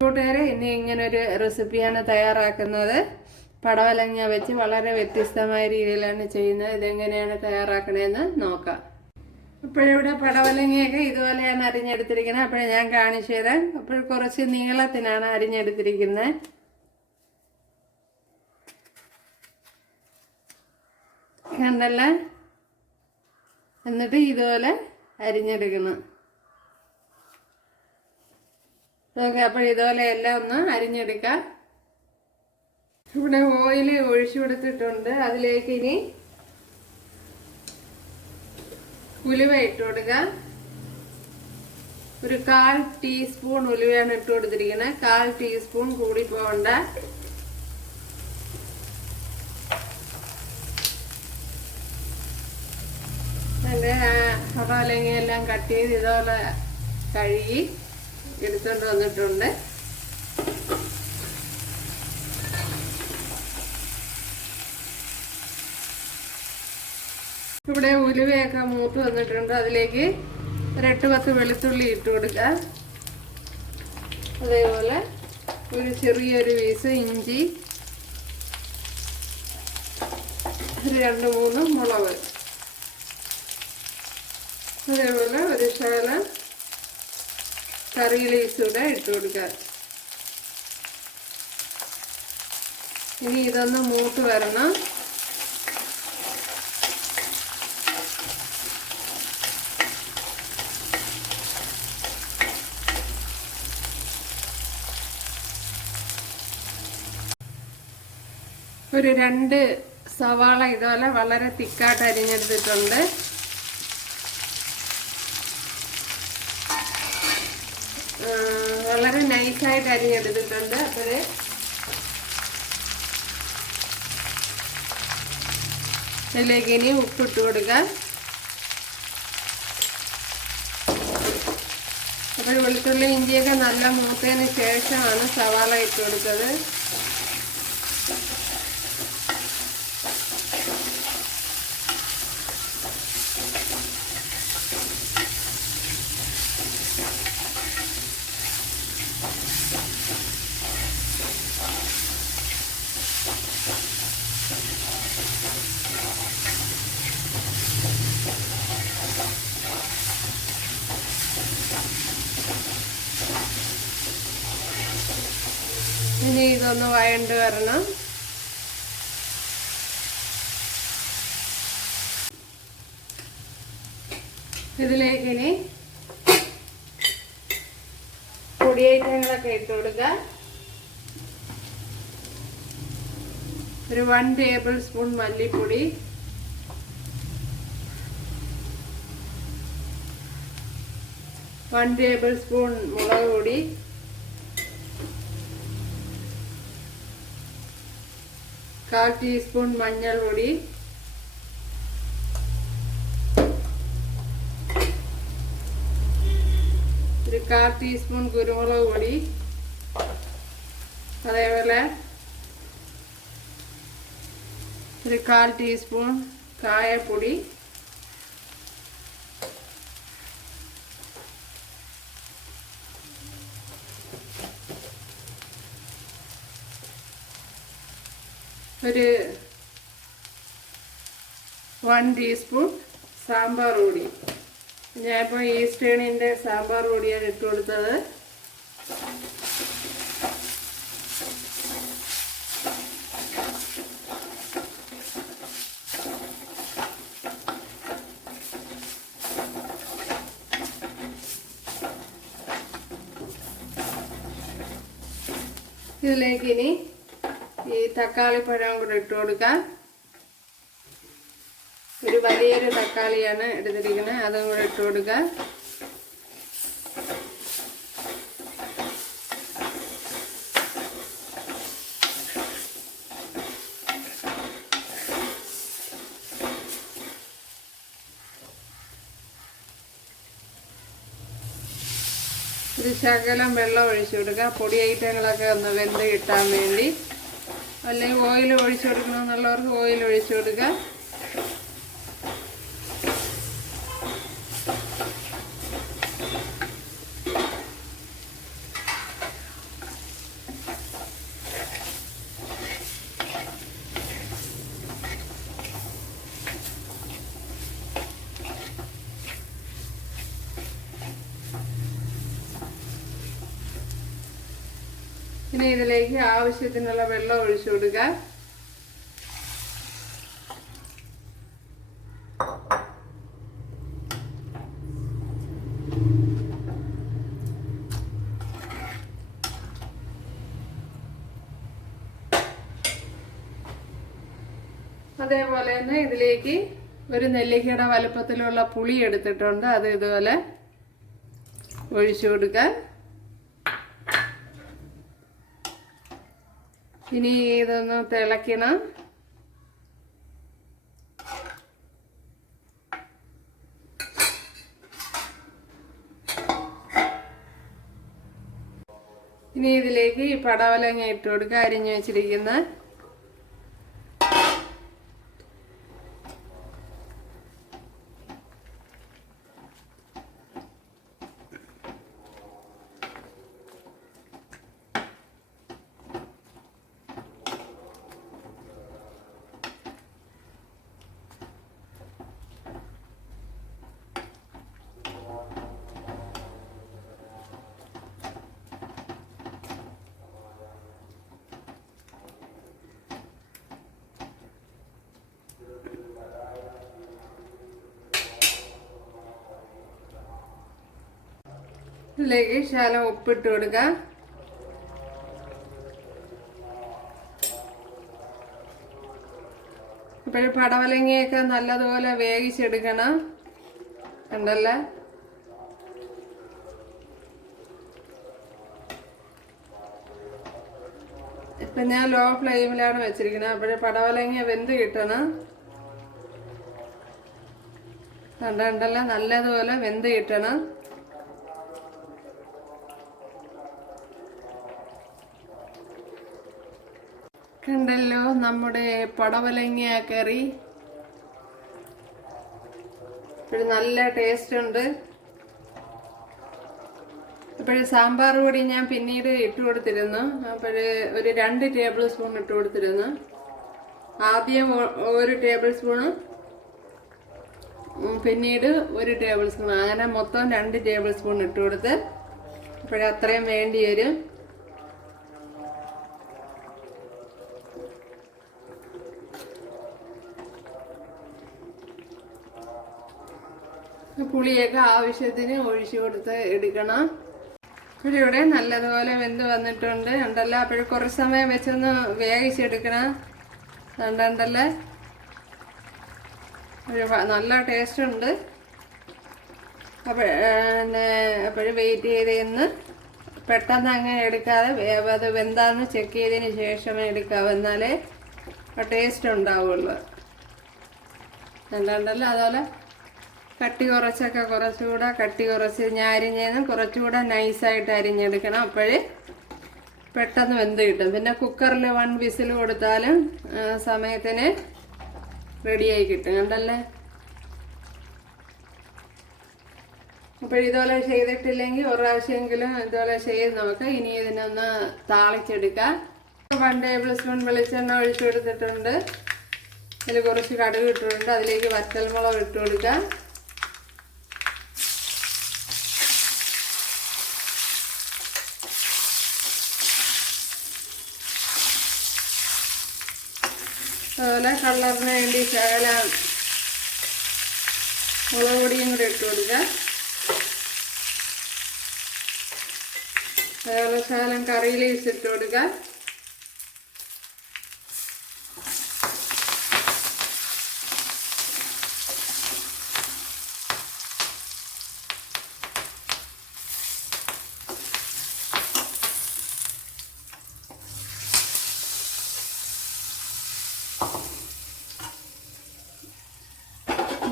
കൂട്ടുകാരെ ഇനി ഇങ്ങനെ ഒരു റെസിപ്പിയാണ് തയ്യാറാക്കുന്നത്. പടവലങ്ങ വെച്ച് വളരെ വ്യത്യസ്തമായ രീതിയിലാണ് ചെയ്യുന്നത്. ഇതെങ്ങനെയാണ് തയ്യാറാക്കണതെന്ന് നോക്കാം. ഇപ്പോഴിവിടെ പടവലങ്ങയൊക്കെ ഇതുപോലെയാണ് അരിഞ്ഞെടുത്തിരിക്കുന്നത്. അപ്പോൾ ഞാൻ കാണിച്ചു തരാം. അപ്പോൾ കുറച്ച് നീളത്തിനാണ് അരിഞ്ഞെടുത്തിരിക്കുന്നത്. കണ്ടല്ലേ? എന്നിട്ട് ഇതുപോലെ അരിഞ്ഞെടുക്കണം. ഓക്കെ അപ്പോൾ ഇതുപോലെ എല്ലാം ഒന്ന് അരിഞ്ഞെടുക്കാം. ഇവിടെ ഓയിൽ ഒഴിച്ചു കൊടുത്തിട്ടുണ്ട്. അതിലേക്ക് ഇനി ഉലുവ ഇട്ട് കൊടുക്കുക. ഒരു കാൽ ടീസ്പൂൺ ഉലുവയാണ് ഇട്ട് കൊടുത്തിരിക്കുന്നത്. കാൽ ടീസ്പൂൺ കൂടി പോകണ്ട. പടവലങ്ങ എല്ലാം കട്ട് ചെയ്ത് ഇതുപോലെ കഴുകി എടുത്തുകൊണ്ട് വന്നിട്ടുണ്ട്. ഇവിടെ ഉലുവയൊക്കെ മൂത്ത് വന്നിട്ടുണ്ട്. അതിലേക്ക് എട്ട് പത്ത് വെളുത്തുള്ളി ഇട്ട് കൊടുക്കുക അതേപോലെ ഒരു ചെറിയൊരു പീസ് ഇഞ്ചി രണ്ട് മൂന്ന് മുളക്. അതേപോലെ ഒരു ശകലം കറി ലീസ് കൂടെ ഇട്ട് കൊടുക്കുക. ഇനി ഇതൊന്ന് മൂത്ത് വരണം. ഒരു രണ്ട് സവാള ഇതുപോലെ വളരെ തിക്കായിട്ട് അരിഞ്ഞെടുത്തിട്ടുണ്ട്. വളരെ നൈസായിട്ട് അരിഞ്ഞെടുത്തിട്ടുണ്ട് അപ്പോൾ ഇതിലേക്ക് ഇനി ഉപ്പിട്ട് കൊടുക്കുക അപ്പോൾ വെളുത്തുള്ളി ഇഞ്ചിയൊക്കെ നല്ല മൂത്തതിന് ശേഷമാണ് സവാള ഇട്ട് കൊടുത്തത് ഇനി ഇതൊന്ന് വഴണ്ട് വരണം. ഇതിലേക്ക് ഇനി പൊടിയേറ്റങ്ങളൊക്കെ ഇട്ട് കൊടുക്കുക. ഒരു വൺ ടേബിൾ സ്പൂൺ മല്ലിപ്പൊടി. വൺ ടേബിൾ സ്പൂൺ മുളക് പൊടി. കാൽ ടീസ്പൂൺ മഞ്ഞൾ പൊടി ഒരു കാൽ ടീസ്പൂൺ കുരുമുളക് പൊടി. അതേപോലെ ഒരു കാൽ ടീസ്പൂൺ കായപ്പൊടി. ഒരു വൺ ടീസ്പൂൺ സാമ്പാർ പൊടി. ഞാനിപ്പോൾ ഈസ്റ്റേണിന്റെ സാമ്പാർ പൊടിയാണ് ഇട്ട് കൊടുത്തത്. ഇതിലേക്ക് ഇനി ഈ തക്കാളി പഴം കൂടെ ഇട്ട് കൊടുക്കാം. ഒരു വലിയൊരു തക്കാളിയാണ് എടുത്തിരിക്കുന്നത്. അതും കൂടെ ഇട്ട് കൊടുക്കാം. ഒരു ശകലം വെള്ളം ഒഴിച്ചു കൊടുക്കുക പൊടി ഐറ്റങ്ങളൊക്കെ ഒന്ന് വെന്ത് കിട്ടാൻ വേണ്ടി. അല്ലെങ്കിൽ ഓയിൽ ഒഴിച്ചു കൊടുക്കണമെന്നുള്ളവർക്ക് ഓയിൽ ഒഴിച്ചു കൊടുക്കുക. ഇനി ഇതിലേക്ക് ആവശ്യത്തിനുള്ള വെള്ളം ഒഴിച്ചു കൊടുക്കുക അതേപോലെ തന്നെ ഇതിലേക്ക് ഒരു നെല്ലിക്കയുടെ വലുപ്പത്തിലുള്ള പുളി എടുത്തിട്ടുണ്ട്. അത് ഇതുപോലെ ഒഴിച്ചു കൊടുക്കാൻ ഇനി ഇതൊന്ന് തിളയ്ക്കണം ഇനി ഇതിലേക്ക് പടവലങ്ങ ഇട്ട് കൊടുക്കുക. അരിഞ്ഞു വെച്ചിരിക്കുന്ന ഇതിലേക്ക് ഉപ്പിട്ട് കൊടുക്കുക ഇപ്പോഴും പടവലങ്ങയൊക്കെ നല്ലതുപോലെ വേവിച്ചെടുക്കണം. കണ്ടല്ലേ? ഇപ്പൊ ഞാൻ ലോ ഫ്ലെയിമിലാണ് വെച്ചിരിക്കുന്നത്. അപ്പോഴേ പടവലങ്ങ വെന്ത് കിട്ടണം. കണ്ടുണ്ടല്ലോ നല്ലതുപോലെ വെന്ത് കിട്ടണം. കണ്ടല്ലോ നമ്മുടെ പടവലങ്ങ കറി. ഒരു നല്ല ടേസ്റ്റ് ഉണ്ട്. അപ്പോഴ് സാമ്പാർ പൊടി ഞാൻ പിന്നീട് ഇട്ട് കൊടുത്തിരുന്നു. അപ്പോഴ് ഒരു രണ്ട് ടേബിൾ സ്പൂൺ ഇട്ട് കൊടുത്തിരുന്നു. ആദ്യം ഒരു ടേബിൾ സ്പൂണ് പിന്നീട് ഒരു ടേബിൾ സ്പൂൺ അങ്ങനെ മൊത്തം രണ്ട് ടേബിൾ സ്പൂൺ ഇട്ട് കൊടുത്ത് അപ്പോഴത്രയും വേണ്ടി വരും പുളിയൊക്കെ ആവശ്യത്തിന് ഒഴിച്ചു കൊടുത്ത് എടുക്കണം. അപ്പോൾ ഇവിടെ നല്ലതുപോലെ വെന്ത് വന്നിട്ടുണ്ട്. ഉണ്ടല്ലോ അപ്പോഴും കുറച്ച് സമയം വെച്ചൊന്ന് വേവിച്ചെടുക്കണം. വ- നല്ല ടേസ്റ്റ് ഉണ്ട്. അപ്പോൾ അപ്പോഴും വെയിറ്റ് ചെയ്തേന്ന് പെട്ടെന്ന് അങ്ങനെ എടുക്കാതെ അത് വെന്താന്ന് ചെക്ക് ചെയ്തതിന് ശേഷമേ എടുക്കാവൂ. എന്നാലേ ടേസ്റ്റ് ഉണ്ടാവുള്ളൂ. എന്താണ്ടല്ലോ അതുപോലെ കട്ടി കുറച്ചൊക്കെ കുറച്ചുകൂടെ കട്ടി കുറച്ച് ഞാൻ അരിഞ്ഞതിന് കുറച്ചുകൂടെ നൈസായിട്ട് അരിഞ്ഞെടുക്കണം. അപ്പോഴേ പെട്ടെന്ന് വെന്ത് കിട്ടും. പിന്നെ കുക്കറിൽ വൺ വിസിൽ കൊടുത്താലും സമയത്തിന് റെഡിയായി കിട്ടും. കണ്ടല്ലേ? അപ്പോൾ ഇതുപോലെ ചെയ്തിട്ടില്ലെങ്കിൽ ഒരു പ്രാവശ്യമെങ്കിലും ഇതുപോലെ ചെയ്ത് നോക്കാം. ഇനി ഇതിനൊന്ന് താളിച്ചെടുക്കാം. വൺ ടേബിൾ സ്പൂൺ വെളിച്ചെണ്ണ ഒഴിച്ചു കൊടുത്തിട്ടുണ്ട്. അതിൽ കുറച്ച് കടുക് ഇട്ടിട്ടുണ്ട്. അതിലേക്ക് വറ്റൽമുളക് ഇട്ട് കൊടുക്കാം. അതുപോലെ കളറിന് വേണ്ടി ശകലം മുളക് പൊടിയും കൂടെ ഇട്ട് കൊടുക്കുക. അതുപോലെ ശകലം കറി ഇട്ട് കൊടുക്കുക.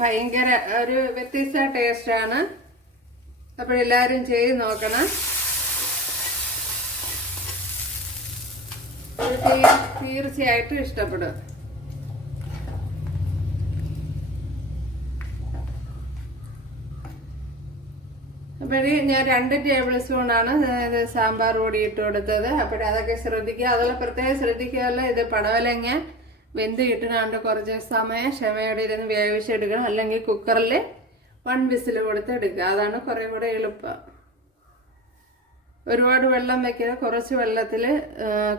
ഭയങ്കര ഒരു വ്യത്യസ്ത ടേസ്റ്റാണ്. അപ്പോഴെല്ലാവരും ചെയ്ത് നോക്കണം. തീർച്ചയായിട്ടും ഇഷ്ടപ്പെടും. അപ്പോഴേ ഞാൻ രണ്ട് ടേബിൾ സ്പൂണാണ് ഇത് സാമ്പാർ പൊടി ഇട്ട് കൊടുത്തത്. അപ്പോഴേ അതൊക്കെ ശ്രദ്ധിക്കുക. അതുപോലെ പ്രത്യേകം ശ്രദ്ധിക്കുകയല്ല ഇത് പടവലങ്ങ വെന്ത് കിട്ടണാണ്ട് കുറച്ച് സമയം ക്ഷമയോടെ ഇരുന്ന് വേവിച്ചെടുക്കണം അല്ലെങ്കിൽ കുക്കറിൽ വൺ വിസിൽ കൊടുത്ത് എടുക്കുക. അതാണ് കുറേ കൂടെ എളുപ്പം. ഒരുപാട് വെള്ളം വെക്കുക കുറച്ച് വെള്ളത്തിൽ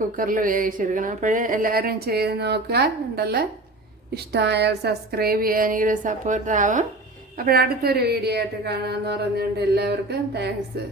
കുക്കറിൽ വേവിച്ചെടുക്കണം അപ്പോഴേ എല്ലാവരും ചെയ്ത് നോക്കുക. ഉണ്ടല്ലോ ഇഷ്ടമായാൽ സബ്സ്ക്രൈബ് ചെയ്യാനെങ്കിലും സപ്പോർട്ടാവും അപ്പോഴടുത്തൊരു വീഡിയോ ആയിട്ട് കാണാമെന്ന് പറഞ്ഞുകൊണ്ട് എല്ലാവർക്കും താങ്ക്സ്